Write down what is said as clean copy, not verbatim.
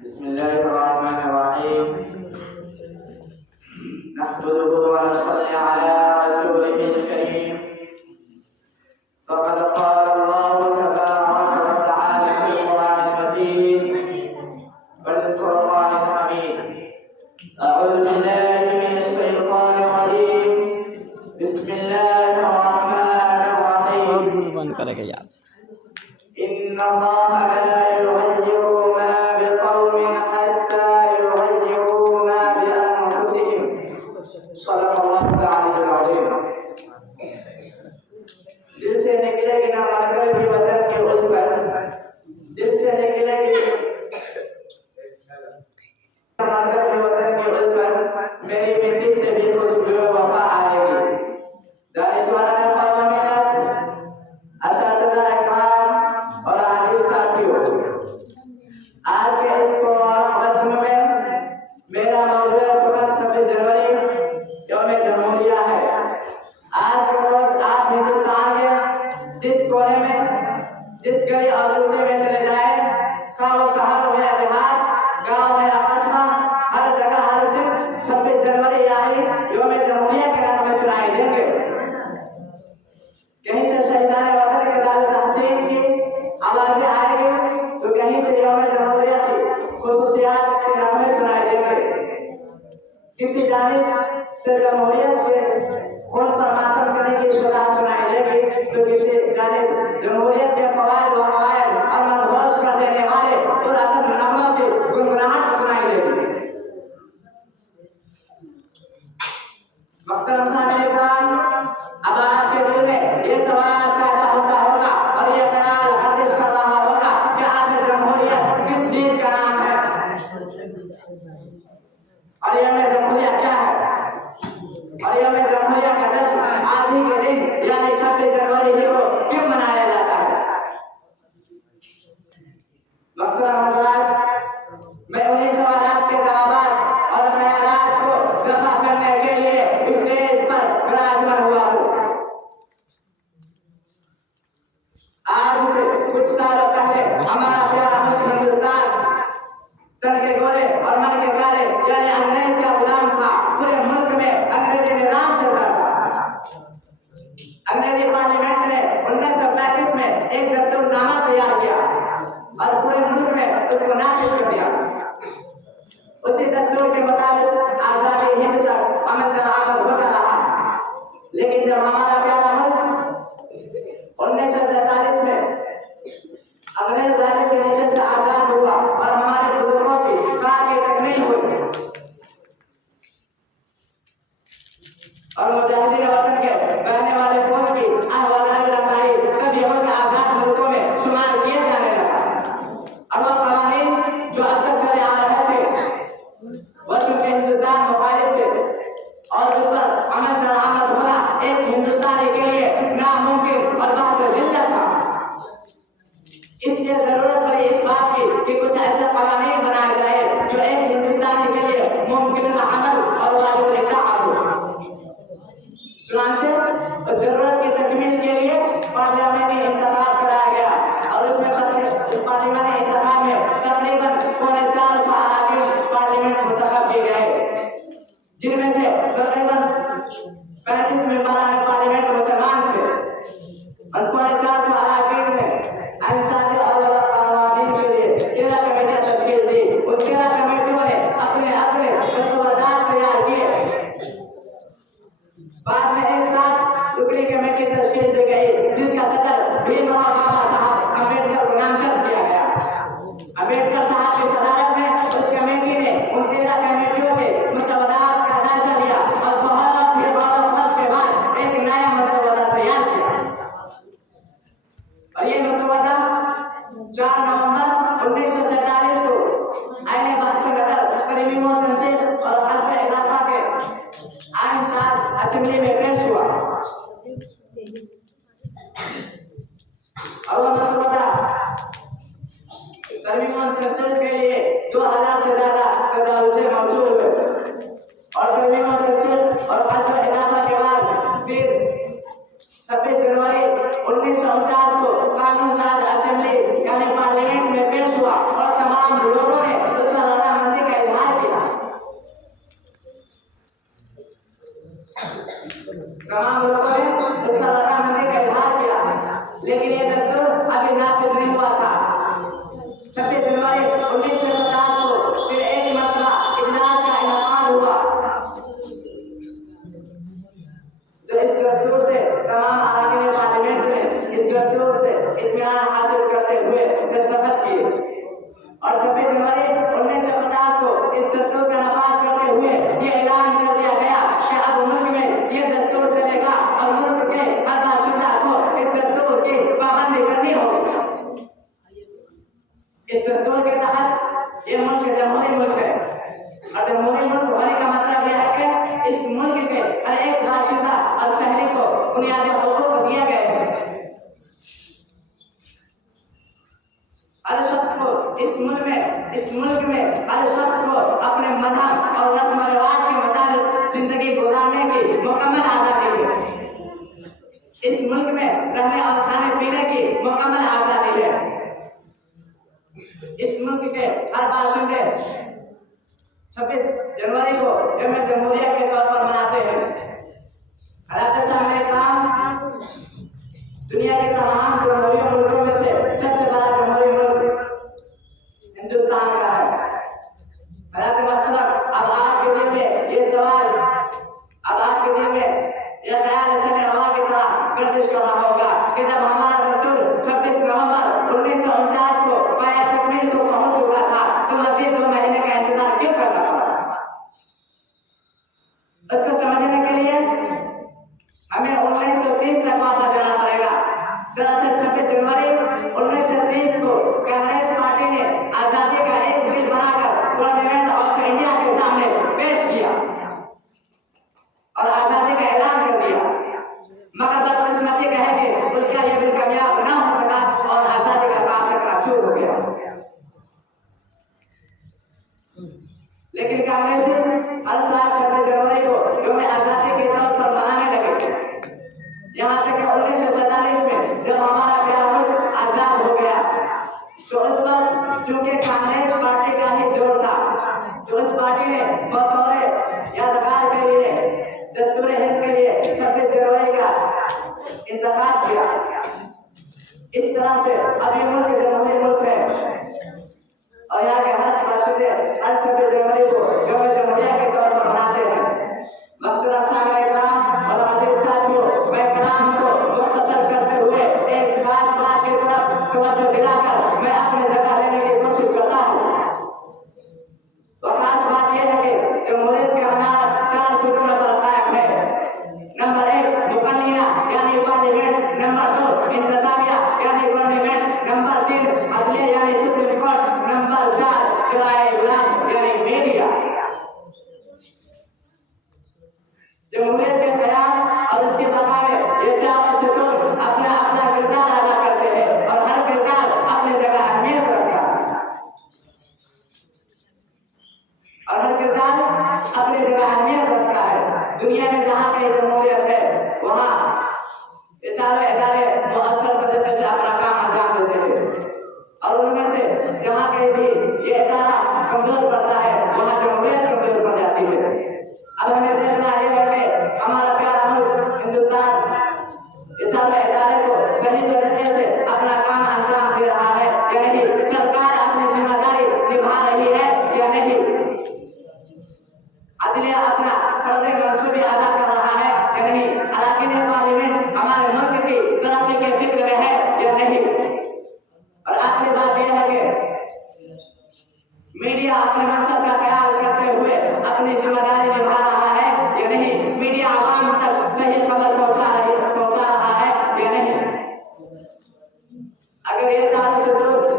बिस्मिल्लाहिर्रहमानिर्रहीम नहमदुहु व नसल्ली अला रसूलिहिल करीम फ़क़द क़ाल अल्लाहु तबारक व तआला फ़िल क़ुरआनिल मजीद वल फ़ुरक़ानिल हमीद अऊज़ु बिल्लाहि मिनश शैतानिर रजीम बिस्मिल्लाहिर्रहमानिर्रहीम बंद करेगा यार। इन्नल्लाह ला युग़य्यिरु मा बिक़ौमिन हत्ता युग़य्यिरु मा बिअन्फुसिहिम सल्लल्लाहु अलैहि वसल्लम। दिल से निकलेगी ना मरकर भी वतन की उल्फत, दिल से निकलेगी मरकर भी वतन की उल्फत, मेरी मिट्टी से भी खुशबू वफा आएगी। दानिश्वरान क़ौमियत, असातिज़ा इकराम और आदिल साथियों, आज के इस मजमे में मेरा मौजूद 26 जनवरी यौम जमहूरिया है। आज के रोज आप हिंदुस्तान के जिस कोने में, जिस गली और कूचे में चले जाए, खाओ शहर हो या देहात, गाँव हो या कस्बा, हर जगह हर दिन 26 जनवरी यानी यौम जमहूरिया के नाम में सुनाई देंगे। कहीं से शहीदान वतन के दाल तहसीन की आवाजें आएगी तो कहीं से यौम जमहूरिया की खुसूसियात के नामे सुनाई देंगे। किसी जानिब से जमहूरियत से खून पर मातम करने की सदा सुनाई देगी तो किसी जानिब जमहूरियत के फवाइद व फवाइद और मदहोश कर देने वाले और असल नगमों की गुनगुनाहट सुनाई देगी। मोहतरम साहब, अब आपके दिल में ये सवाल पैदा होता होगा और ये ख्याल गर्दिश कर रहा होगा कि आखिर जमहूरियत किस चीज का नाम है और यौम जमहूरिया क्या है और यौम जमहूरिया का जश्न आज ही के दिन यानी 26 जनवरी ही को क्यों मनाया जाता है। मोहतरम हज़रात, मैं उन्हीं सवालात के जवाब और ख्यालात को दफा करने के लिए स्टेज पर विराजमान हुआ हूँ। आज से कुछ सालों पहले हमारा प्यारा मुल्क हिंदुस्तान तन के गोरे और मन के काले यानी अंग्रेज का गुलाम था। पूरे मुल्क में अंग्रेजी निजाम चलता था। अंग्रेजी पार्लियामेंट ने 1935 में एक दस्तूरनामा तैयार किया और पूरे मुल्क में उसको नाफिज कर दिया। उसी दस्तूर के मुताबिक आजादी हिंद तक अमन दरामद होता रहा। लेकिन जब हमारा प्यारा मुल्क 1947 में अंग्रेज राज के नीचे से आजाद हुआ और हमारे बुजुर्गों की काफी तकमील हुई और मुजाहिदीन वतन के बहने वाले कौम की अहवालात लड़ाई कभी उनका आजाद मुल्कों में शुमार किया जाने लगा और वो कवानीन जो अब तक चले आ रहे थे वो चूंकि हिंदुस्तान मुखालिफ थे और उस पर अमल दरामद होना एक हिंदुस्तानी के लिए नामुमकिन और बात जिल्लत था। इसलिए जरूरत पड़ी इस बात की कि कुछ ऐसे कवानीन बनाए जाए जो एक हिंदुस्तानी के लिए मुमकिन अमल और वाजिब इत्ताअत हो। चुनांचे जरूरत की तकमील के लिए पार्लियामेंटी इंतखाब कराया गया और उसमें पार्लियामेंटी इंतखाब में तकरीबन 4.25 अरकान पार्लियामेंट मुंतखब किए गए, जिनमें से तकरीबन 35 मेंबरान पार्लियामेंट मुसलमान थे और 4.25 अरकान में इंसानी और अवामीन के लिए 13 कमेटियां तश्कील दी। उन 13 कमेटियों ने अपने अपने मसौदात तैयार किए। बाद में एक साथ दूसरी कमेटी तश्कील दी गई जिसका सदर भीमराव बाबा साहब अम्बेडकर को नामजद किया गया। अम्बेडकर साहब की सदारत में उस कमेटी ने उन 13 कमेटियों के मसौदात का जायजा लिया और बहुत ही गौर फर्ज के बाद एक नया मसौदा तैयार किया और ये मसौदा 4 नवंबर 1947 को आईने बख्श नगर करीमी तंसीर और हस्ब इदाफा के आईन साज असेंबली में पेश हुआ और वह मसौदा करीमी तंसीर के लिए 2000 से ज्यादा सदाउसे मौजूद हुए और करीमी तंसीर और हस्ब इदाफा के बाद फिर 26 जनवरी 1949 को कानून साज असेंबली यानी पार्लियामेंट में पेश हुआ और तमाम लोगों ने तमाम लोगों ने उसका रजामंदी का इजहार किया, लेकिन ये दस्तूर अभी नाफिज नहीं हुआ था। 26 जनवरी 1950 को फिर एक मरतबा इजलास का इनेकाद हुआ, तो इस दस्तूर से तमाम अरकान पार्लियामेंट ने इस दस्तूर से इत्मीनान हासिल करते हुए दस्तखत किए और 26 जनवरी 1950 को इस दस्तूर का नफाज करते हुए ये ऐलान कर दिया गया कि अब मुल्क में ये दस्तूर चलेगा और मुल्क के हर बाशिंदा को इस दस्तूर की पाबंदी करनी होगी। इस दस्तूर के तहत ये मुल्क जमहूरी मुल्क है और जमहूरी मुल्क होने का मतलब यह है कि इस मुल्क के हर एक बाशिंदा और शहरी को बुनियादी हुकूक दिए गए हैं। हर शख्स को इस मुल्क में हर शख्स को अपने मजहब और रस्म रिवाज के मुताबिक जिंदगी गुजारने की मुकम्मल आज़ादी है। इस मुल्क में रहने और खाने पीने की मुकम्मल आज़ादी है। इस मुल्क के हर बाशिंदे 26 जनवरी को यौम जमहूरिया के तौर पर मनाते हैं। हज़रत साहब ने कहा, दुनिया के तमाम जमहूरी मुल्कों में से सबसे बड़ा जमहूरी मुल्क हिंदुस्तान का है। अब आपके दिल में ये सवाल, अब आपके दिल में यह ख्याल ऐसे रवा की तरह गर्दिश कर रहा होगा कि जब हमारा दस्तूर 26 नवंबर 1949 को पाया तकमील को पहुंच चुका था तो मजीद 2 महीने का इंतजार क्यों करना पड़ा? उसको समझने के लिए हमें 1930 तक वापस जाना पड़ेगा। दरअसल 26 जनवरी 1930 को कांग्रेस पार्टी ने आजादी का एक बिल बनाकर गवर्नमेंट ऑफ इंडिया के सामने पेश किया और आजादी का ऐलान कर दिया, मगर बदकिस्मती का है कि उसका यह बिल कामयाब न हो सका और आजादी का काम चकनाचूर हो गया। लेकिन कांग्रेसी हर साल 26 जनवरी को यौम आजादी के तौर पर मनाने लगे। यहाँ तक कि 1947 में जब हमारा प्यारा मुल्क आजाद हो गया तो उस वक्त चूंकि कांग्रेस पार्टी का ही जोर था, तो उस पार्टी ने बतौर यादगार के लिए दस्तूर हिंद के लिए 26 जनवरी का इंतखाब किया। इस तरह से अभी मुल्क जमहूरी मुल्क है और यहाँ के हर बाशिंदे हर 26 जनवरी को यौम जमहूरिया के तौर पर मनाते हैं। मख्तरम साहब और अजीज साथियों, मैं कलाम को मुख्तसर करते हुए एक खास बात की तरफ तवज्जो दिलाकर मैं अपनी जगह लेने की कोशिश करता हूँ। तो खास बात यह है कि जमहूरियत का हमारा 4 सुतूनों पर कायम है। नंबर 1 मुकन्निया यानी पार्लियामेंट, नंबर 2 इंतजामिया यानी गवर्नमेंट, नंबर 3 अदलिया यानी सुप्रीम कोर्ट, नंबर 4 जराए-ए-इब्लाग यानी मीडिया। जमहूरियत के क़याम और उसकी बका में ये 4 सुतून अपना अपना किरदार अदा करते हैं और हर किरदार अपनी जगह अहमियत रखता है और हर किरदार अपनी जगह अहमियत रखता है। दुनिया में जहाँ कहीं जमहूरियत है वहाँ ये 4 इदारे मुअस्सर तरीके से अपना काम अंजाम देते हैं और उनमें से जहाँ कहीं भी ये इदारा कमजोर पड़ता है वहाँ जमहूरियत कमजोर पड़ जाती है। अब हमें देखना है कि हमारा प्यारा मुल्क हिंदुस्तान इस इदारे को सही तरीके से अपना काम अंजाम दे रहा है या नहीं, सरकार अपनी जिम्मेदारी निभा रही है या नहीं, अदलिया अपना फर्ज़ मंसूबी अदा कर रहा है या नहीं, अरकान पार्लियामेंट हमारे मुल्क की तरक्की के फिक्र में है या नहीं। और आखिरी बात यह है कि मीडिया अपने मनसब का ख्याल करते हुए अपनी जिम्मेदारी निभा रहा है या नहीं, मीडिया आवाम तक सही खबर पहुंचा रहा है या नहीं। अगर ये 4 सुतून